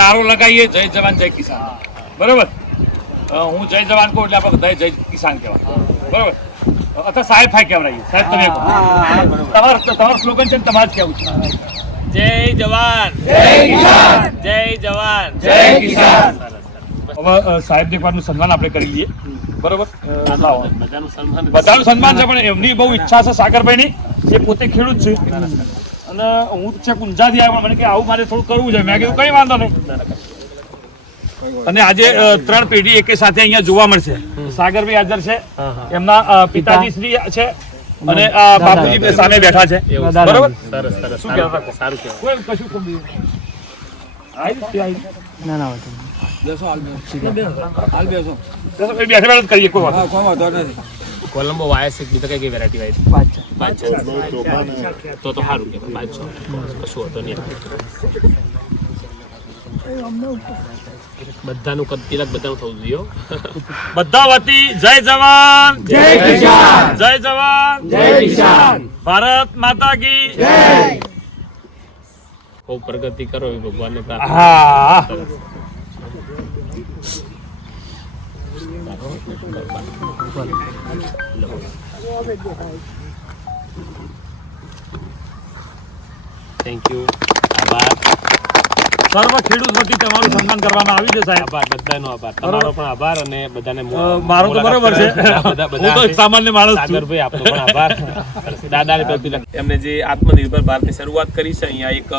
નારો લગાવીએ જય જવાન જય કિસાન. બરોબર? હું જય જવાન કહું એટલે આપણે બધા જય કિસાન કહેવાય. બરોબર? અથવા સાહેબ ફાઈ કહેવાય. સાહેબ તમે તમારું તમારું સ્લોગન છે તમારે જ કહેવું છે. જય જવાન. જય જવાન. હવે સાહેબ એકવારનું સન્માન આપણે કરી લઈએ. બરોબર? બધાનું સન્માન. બધાનું સન્માન છે પણ એમની બહુ ઈચ્છા છે સાગરભાઈની. એ પોતે ખેડૂત છે. અને હું છે કુંજાથી આવ્યો પણ મને કે આવું મારે થોડું કરવું છે મેં કીધું કઈ વાંધો નહીં અને આજે ત્રણ પેઢી એકે સાથે અહીંયા જોવા મળશે સાગરભાઈ હાજર છે એમના પિતાજી શ્રી છે અને અ, બાપુજી સામે બેઠા છે બરોબર સરસ સરસ શું કહેવા સારું કહેવાય કોઈ કશું કમી આઈ ના ના બેસો, એ બેસો બેસો બેસો કરીએ કોઈ વાંધો નહીં. કોલંબો વાયસ એક બીજા કઈ કઈ વેરાયટી વાય પાંચ છે. તો તો સારું કે પાંચ છ. કશું હતો નહીં. બધાનું કદ તિલક બધાનું થવું જોઈએ બધા વતી જય જવાન. જય કિસાન. જય જવાન. જય કિસાન. ભારત માતા કી બહુ પ્રગતિ કરો એ ભગવાનને પ્રાર્થના હા થેન્ક યુ આભાર. સર્વ ખેડૂત વતી તમારું સન્માન કરવામાં આવ્યું છે સાહેબ. આભાર બધાનો આભાર. તમારો પણ આભાર અને બધાને મારો તો બરોબર છે. બધા- હું બધા તો એક સામાન્ય માણસ છું. સાગરભાઈ આપનો પણ આભાર. દાદાને પ્રતિ એમને જે આત્મનિર્ભર ભારતની શરૂઆત કરી છે અહીંયા એક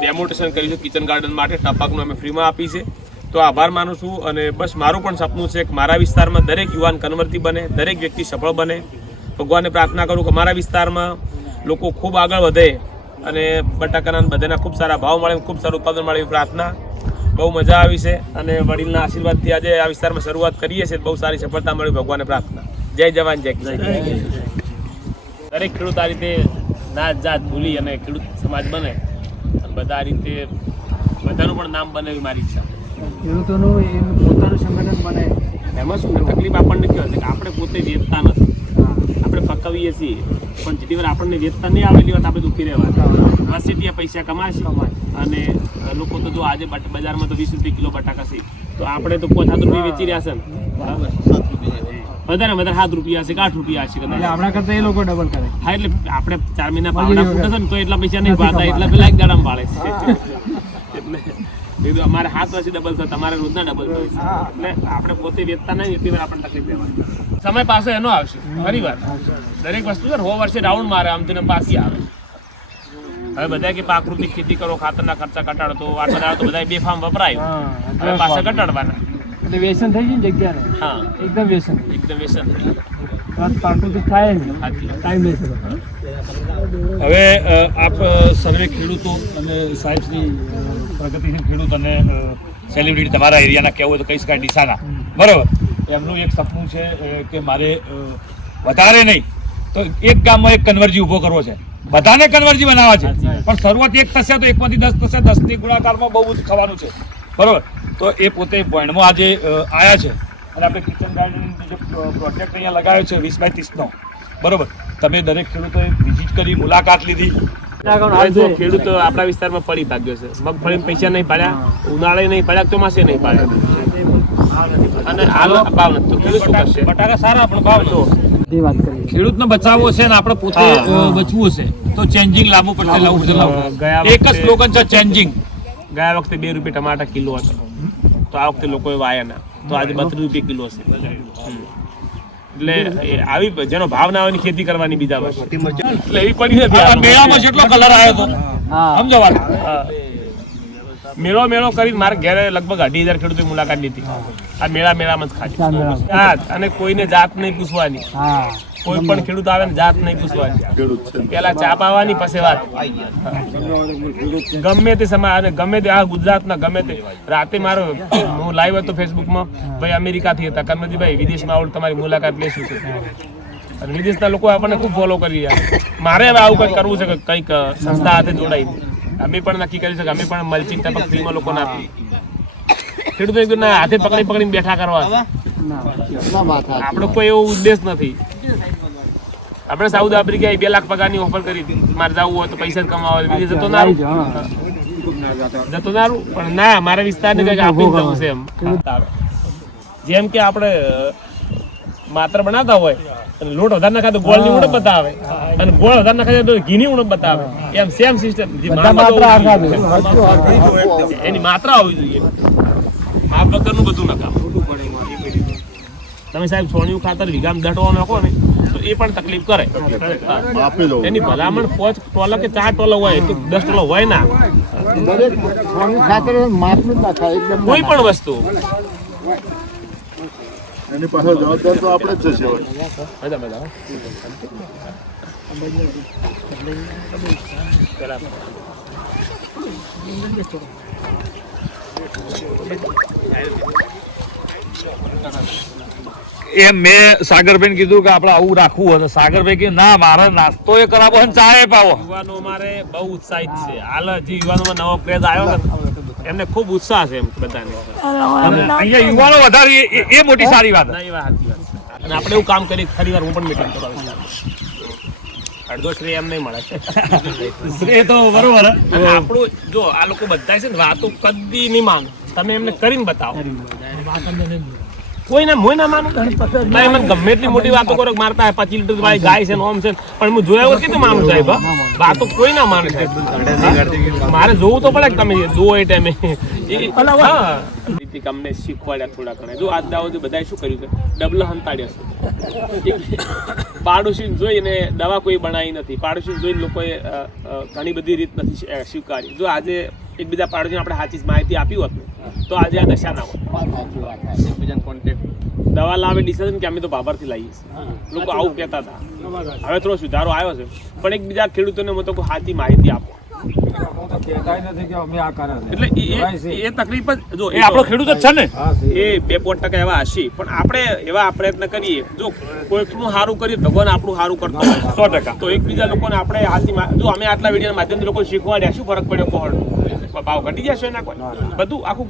ડેમોન્સ્ટ્રેશન કર્યું છે કિચન ગાર્ડન માટે. ટપાકનું અમે ફ્રીમાં આપી છે. તો આભાર માનું છું અને બસ મારું પણ સપનું છે કે મારા વિસ્તારમાં દરેક યુવાન કન્વર્તી બને દરેક વ્યક્તિ સફળ બને. ભગવાનને પ્રાર્થના કરું કે મારા વિસ્તારમાં લોકો ખૂબ આગળ વધે અને બટાકાના બધાના ખૂબ સારા ભાવ મળે ખૂબ સારું ઉત્પાદન મળે એવી પ્રાર્થના. બહુ મજા આવી છે અને વડીલના આશીર્વાદથી આજે આ વિસ્તારમાં શરૂઆત કરીએ છીએ. બહુ સારી સફળતા મળી ભગવાનને પ્રાર્થના. જય જવાન જય કિસાન. દરેક ખેડૂત આ રીતે નાત જાત ભૂલી અને ખેડૂત સમાજ બને. અને બધા આ રીતે બધાનું પણ નામ બને એવી મારી ઈચ્છા. ખેડૂતોનું એનું પોતાનું સંગઠન બને. એમાં શું તકલીફ આપણને કયો છે કે આપણે પોતે વેચતા નથી. આપણે પકવીએ છીએ. પણ જેટલી વાર આપણને વેચતા નહીં આવેલી વાત આપણે દુઃખી રહેવા વસીટીએ પૈસા કમાશે અને લોકો તો જો આજે બજારમાં તો વીસ રૂપિયા કિલો બટાકા છે. તો આપણે તો પાંચ સાત રૂપિયા વેચી રહ્યા છે ને? વધારે વધારે સાત રૂપિયા હશે કે આઠ રૂપિયા હશે કદાચ આપણા કરતા એ લોકો ડબલ કરે. હા એટલે આપણે ચાર મહિના પાવડા ફૂટે છે ને તો એટલા પૈસા નહીં પાડતા એટલા પેલા એક દાડામાં પાડે છે. કીધું અમારે હાથ વર્ષે ડબલ થાય તમારે રોજના ડબલ થાય. એટલે આપણે પોતે વેચતા નહીં એટલી વાર આપણને તકલીફ રહેવાની. સમય પાસે એનો આવશે ફરી વાર. દરેક વસ્તુ છે સો વર્ષે રાઉન્ડ મારે આમ તેને પાછી આવે. હવે બધા કે પ્રાકૃતિક ખેતી કરો ખાતરના ખર્ચા ઘટાડો તો વાત બધા તો બધા બે ફાર્મ વપરાય હવે પાછા ઘટાડવાના. એટલે વ્યસન થઈ ગયું ને જગ્યાને હા. એકદમ વ્યસન. એકદમ વ્યસન. પ્રાકૃતિક થાય ને. ટાઈમ લેશે હવે આપ સર્વે ખેડૂતો અને સાહેબ શ્રી પ્રગતિશીલ ખેડૂત અને સેલિબ્રિટી તમારા એરિયાના કહેવું હોય તો કહી શકાય ડીસાના. બરાબર? એમનું એક સપનું છે કે મારે વધારે નહીં તો એક ગામમાં એક કન્વર્જી ઊભો કરવો છે. બધાને કન્વર્જી બનાવવા છે. પણ શરૂઆત એક થશે તો એકમાંથી દસ થશે દસની ગુણાકારમાં બહુ જ ખવાનું છે. બરાબર? તો એ પોતે પોઈન્ટમાં આજે આવ્યા છે. અને આપણે કિચન ગાર્ડન જે પ્રોજેક્ટ અહીંયા લગાવ્યો છે વીસ બાય ત્રીસનો. બરોબર? તમે દરેક ખેડૂતોએ વિઝિટ કરી મુલાકાત લીધી. ખેડૂત આપણા વિસ્તારમાં પડી ભાગ્યો છે. મગફળી પૈસા નહીં પાડ્યા ઉનાળે નહીં પાડ્યા ચોમાસે નહીં પાડ્યા. અને હાલ ભાવ નથી. ખેડૂત બટાકા સારા પણ ભાવ તો એ વાત ખેડૂતને બચાવવો છે ને આપણે પોતે બચવું છે તો ચેન્જિંગ લાવવું પડશે લાવવું પડશે લાવવું એક જ સ્લોગન છે ચેન્જિંગ ગયા વખતે બે રૂપિયા ટમાટા કિલો હતો. તો આ વખતે લોકોએ વાયા ના. તો આજે બત્રીસ રૂપિયા કિલો છે હમ. એટલે આવી જેનો ભાવ ના હોય ખેતી કરવાની બીજા વર્ષ. એટલે એવી પડી મેળામાં જેટલો કલર આવ્યો હતો સમજો વાત. મેળો મેળો કરી મારે ઘેરે લગભગ અઢી હજાર ખેડૂતો મુલાકાત લીધી. આ મેળા મેળામાં જ હા અને કોઈને જાત નહીં પૂછવાની. હા. કોઈ પણ ખેડૂત આવે ને જાત નહીં પૂછવાની. પેલા ચા પાવાની પછી વાત. ગમે તે સમય અને ગમે તે આ ગુજરાતના ગમે તે. રાતે મારો હું લાઈવ હતો ફેસબુકમાં ભાઈ અમેરિકાથી હતા. કનમજીભાઈ વિદેશમાં આવડે તમારી મુલાકાત લેશું છે. અને વિદેશના લોકો આપણને ખૂબ ફોલો કરી રહ્યા મારે હવે આવું કંઈક કરવું છે કે કંઈક સંસ્થા હાથે જોડાઈ અમે પણ નક્કી કરી શકીએ. અમે પણ મલ્ચિંગ ટપક ફ્રીમાં લોકોને આપીએ. ખેડૂતો હાથે પકડી પકડીને બેઠા કરવા આપણો કોઈ એવો ઉદ્દેશ નથી. આપણે સાઉથ આફ્રિકા બે લાખ પગારની ઓફર કરી મારે જવું હોય તો પૈસા કમાવા હોય, વિદેશ ના. જતો ના પણ ના મારા વિસ્તારની કંઈક આપી જવું છે એમ. જેમ કે આપણે માત્ર બનાવતા હોય અને લોટ વધારે નાખાય તો ગોળની ઉણપ બતાવે. અને ગોળ વધારે નાખાય તો ઘીની ઉણપ બતાવે. એમ સેમ સિસ્ટમ એની માત્રા હોવી જોઈએ. આ વગરનું બધું નકામ. તમે સાહેબ સોનિયું ખાતર વિઘામ દટવા નાખો ને. તો એ પણ તકલીફ કરે. એની ભલામણ પાંચ ટોલા કે ચાર ટોલા હોય તો દસ ટોલા હોય ના. ખાતર માપનું જ નાખાય એકદમ કોઈ પણ વસ્તુ. એની પાછળ જવાબદાર તો આપણે જ છે સેવક. મજા મજા. એમ મેં સાગરભાઈ કીધું કે આપણે આવું રાખવું અને સાગરભાઈ કીધું ના મારે નાસ્તો એ કરાવો અને ચા એ પાવો. યુવાનો મારે બહુ ઉત્સાહિત છે. હાલ જે યુવાનોમાં નવો ક્રેઝ આવ્યો ને એમને ખૂબ ઉત્સાહ છે એમ બધાને. અહીંયા યુવાનો વધારે એ- મોટી સારી વાત એ વાત. અને આપણે એવું કામ કરી ફરી વાર હું પણ મીટિંગ કરવા અડધો શ્રેય એમ નહીં મળે. શ્રેય તો બરોબર આપણું જો આ લોકો બધા છે ને વાતો કદી નહીં માનો. તમે એમને કરીને બતાવો. કોઈ ના મોય ના માનું ભાઈ મને ગમે એટલી મોટી વાતો કરો મારતા હે પચીસ લીટર ભાઈ ગાય છે ને ઓમ છે પણ હું જોયા વખતે માનું સાહેબ વાતો કોઈ ના માને સાહેબ. મારે જોવું તો પડે કે તમે દો એ ટાઈમે. એ- રીતિક અમને શીખવાડ્યા થોડા ઘણા. જો આજ દાવો બધાએ શું કર્યું છે? ડબલ હંતાડ્યા છે. પાડોશી જોઈને દવા કોઈ બનાવી નથી. પાડોશી જોઈને લોકોએ ઘણી બધી રીત નથી સ્વીકારી. જો આજે એકબીજા પાડોશીને આપણે સાચી માહિતી આપી હોત ને તો આજે આ દશા ના હોત દવા લાવે ડિસિઝન કે અમે તો બાબરથી લાવીએ છીએ. લોકો આવું કહેતા હતા. હવે થોડો સુધારો આવ્યો છે. પણ એકબીજા ખેડૂતોને મતો કોઈ સાચી માહિતી આપો. એટલે એ- એ એ તકલીફ જો એ આપણો ખેડૂત જ છે ને? એ બે પોઈન્ટ ટકા એવા હશે. પણ આપણે એવા પ્રયત્ન કરીએ. જો કોઈકનું સારું કરીએ ભગવાન આપણું સારું કરતો હોય. સો ટકા. તો એકબીજા લોકોને આપણે જો અમે આટલા વિડીયોના માધ્યમથી લોકો શીખવાડ્યા. શું ફરક પડ્યો કોહળ ભાવ ઘટી જશે એના કોઈ? બધું આખું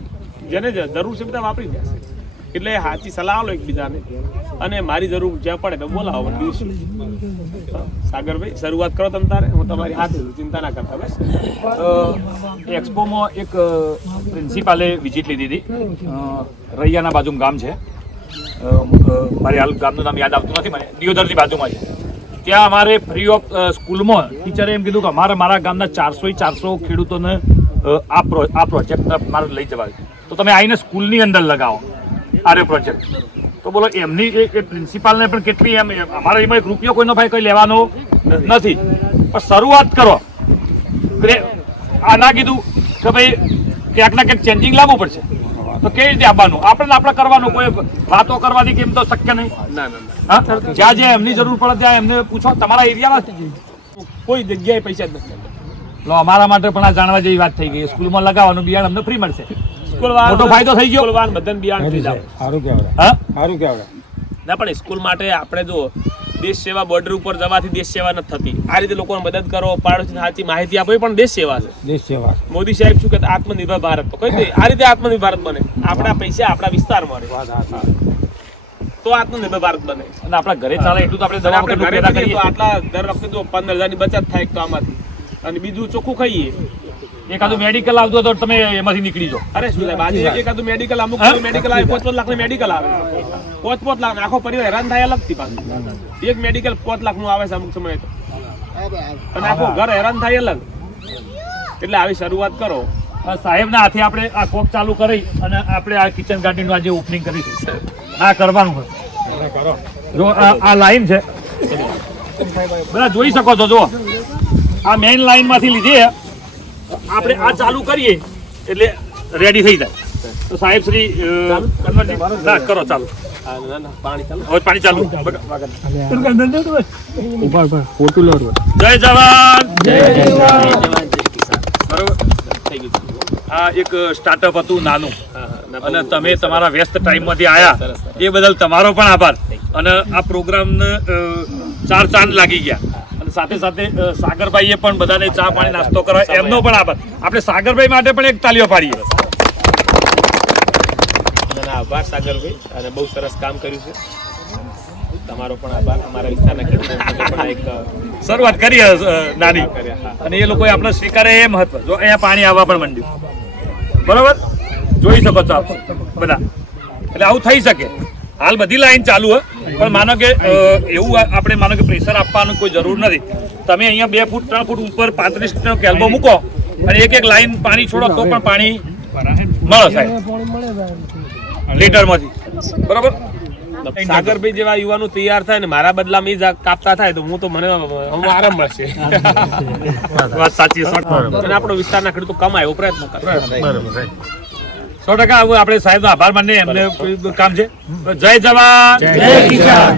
જેને જ જરૂર છે બધા વાપરી જશે એટલે સાચી સલાહ લો એકબીજાને. અને મારી જરૂર જ્યાં પડે તો બોલાવો સાગરભાઈ શરૂઆત કરો તમે તારે. હું તમારી હાથે ચિંતા ના કરતા બસ. એક્સપોમાં એક પ્રિન્સિપાલે વિઝિટ લીધી હતી. રૈયાના બાજુ ગામ છે. મારે હાલ ગામનું નામ યાદ આવતું નથી મને. દિયોદરની બાજુમાં છે. ત્યાં અમારે ફ્રી ઓફ સ્કૂલમાં ટીચરે એમ કીધું કે અમારે મારા ગામના ચારસો ચારસો ખેડૂતોને આ પ્રો આ પ્રોજેક્ટ મારે લઈ જવાય. તો તમે આવીને સ્કૂલની અંદર લગાવો આરે પ્રોજેક્ટ. તો બોલો એમની એ પ્રિન્સિપાલને પણ કેટલી એમ અમારે એમાં એક રૂપિયો કોઈનો ભાઈ કંઈ લેવાનો નથી. પણ શરૂઆત કરો. આ ના કીધું કે ભાઈ ક્યાંક ના ક્યાંક ચેન્જિંગ લાવવું પડશે. તો કેવી રીતે આવવાનું? આપણે આપણે કરવાનું કોઈ વાતો કરવાથી કેમ તો શક્ય નહીં? જ્યાં જ્યાં એમની જરૂર પડે ત્યાં એમને પૂછો. તમારા એરિયામાં કોઈ જગ્યાએ પૈસા જ નથી. લો અમારા માટે પણ આ જાણવા જેવી વાત થઈ ગઈ. સ્કૂલમાં લગાવવાનું બિયારણ અમને ફ્રી મળશે. મોટો ફાયદો થઈ ગયો. બધાને બિયારણ થઈ જાવ સારું કહેવાય. હા? સારું કહેવાય. ના પણ સ્કૂલ માટે આપણે જો દેશ સેવા બોર્ડર ઉપર જવાથી દેશ સેવા નથી થતી. આ રીતે લોકોને મદદ કરો પાડોશી સાચી માહિતી આપો પણ દેશ સેવા છે. દેશ સેવા મોદી સાહેબ શું કે આત્મનિર્ભર ભારત તો કઈ દે આ રીતે આત્મનિર્ભર ભારત બને. આપણા પૈસા આપણા વિસ્તારમાં મળે. તો આત્મનિર્ભર ભારત બને. અને આપણા ઘરે ચાલે એટલું તો આપણે દવા આપણે પેદા કરીએ. આટલા દર વખતે જો પંદર હજારની બચત થાય તો આમાંથી. અને બીજું ચોખ્ખું ખાઈએ. એકાદું મેડિકલ આવતું તો તમે એમાંથી નીકળી જાઓ. અરે શું બાજુ આજે એક એકાદું મેડિકલ અમુક મેડિકલ આવે પાંચ પાંચ લાખ મેડિકલ આવે. પાંચ પાંચ લાખ આખો પરિવાર હેરાન થાય અલગથી પાછું. એક મેડિકલ પાંચ લાખનું આવે છે અમુક સમયે તો. અને આખું ઘર હેરાન થાય અલગ. એટલે આવી શરૂઆત કરો. સાહેબના હાથે આપણે આ કોક ચાલુ કરી અને આપણે આ કિચન ગાર્ડનનું આજે ઓપનિંગ કરીશું આ કરવાનું છે જો આ આ લાઈન છે. બધા જોઈ શકો છો જો આ મેઇન લાઇનમાંથી લીધી આપણે આ ચાલુ કરીએ એટલે રેડી થઈ જાય. તો સાહેબ શ્રી ના કરો ચાલુ. પાણી ચાલુ. જય જવાન. થઈ ગયું આ એક સ્ટાર્ટઅપ હતું નાનું. અને તમે તમારા વ્યસ્ત ટાઈમમાંથી આવ્યા એ બદલ તમારો પણ આભાર. અને આ પ્રોગ્રામને ચાર ચાંદ લાગી ગયા. સાથે સાથે સાગરભાઈએ પણ બધાને ચા પાણી નાસ્તો કરાવ્યો એમનો પણ આભાર. આપણે સાગરભાઈ માટે પણ એક તાલીઓ પાડીએ. આભાર સાગરભાઈ અને બહુ સરસ કામ કર્યું છે. તમારો પણ આભાર. અમારા વિસ્તારના ખેડૂતો પણ એક શરૂઆત કરી નાની. અને એ લોકોએ આપણે સ્વીકારે એ મહત્વ. જો અહીંયા પાણી આવવા પણ માંડ્યું. બરોબર? જોઈ શકો છો આપ બધા. એટલે આવું થઈ શકે. હાલ બધી લાઈન ચાલુ હોય પણ માનો કે એવું આપણે માનો કે પ્રેશર આપવાનું કોઈ જરૂર નથી. તમે અહીંયા બે ફૂટ ત્રણ ફૂટ ઉપર પાંત્રીસ નો કેલ્બો મૂકો અને એક એક લાઈન પાણી છોડો તો પણ પાણી મળે સાહેબ. લીટરમાંથી. બરાબર? સાગરભાઈ જેવા યુવાનો તૈયાર થાય ને મારા બદલામાં એ જ કાપતા થાય તો હું તો મને હું આરામ મળશે. વાત સાચી છે, અને આપણો વિસ્તારના ખેડૂતો કમાય એવો પ્રયત્ન કરે. સો ટકા આપણે સાહેબનો આભાર માનીએ. એમને કામ છે. જય જવાન. જય કિસાન.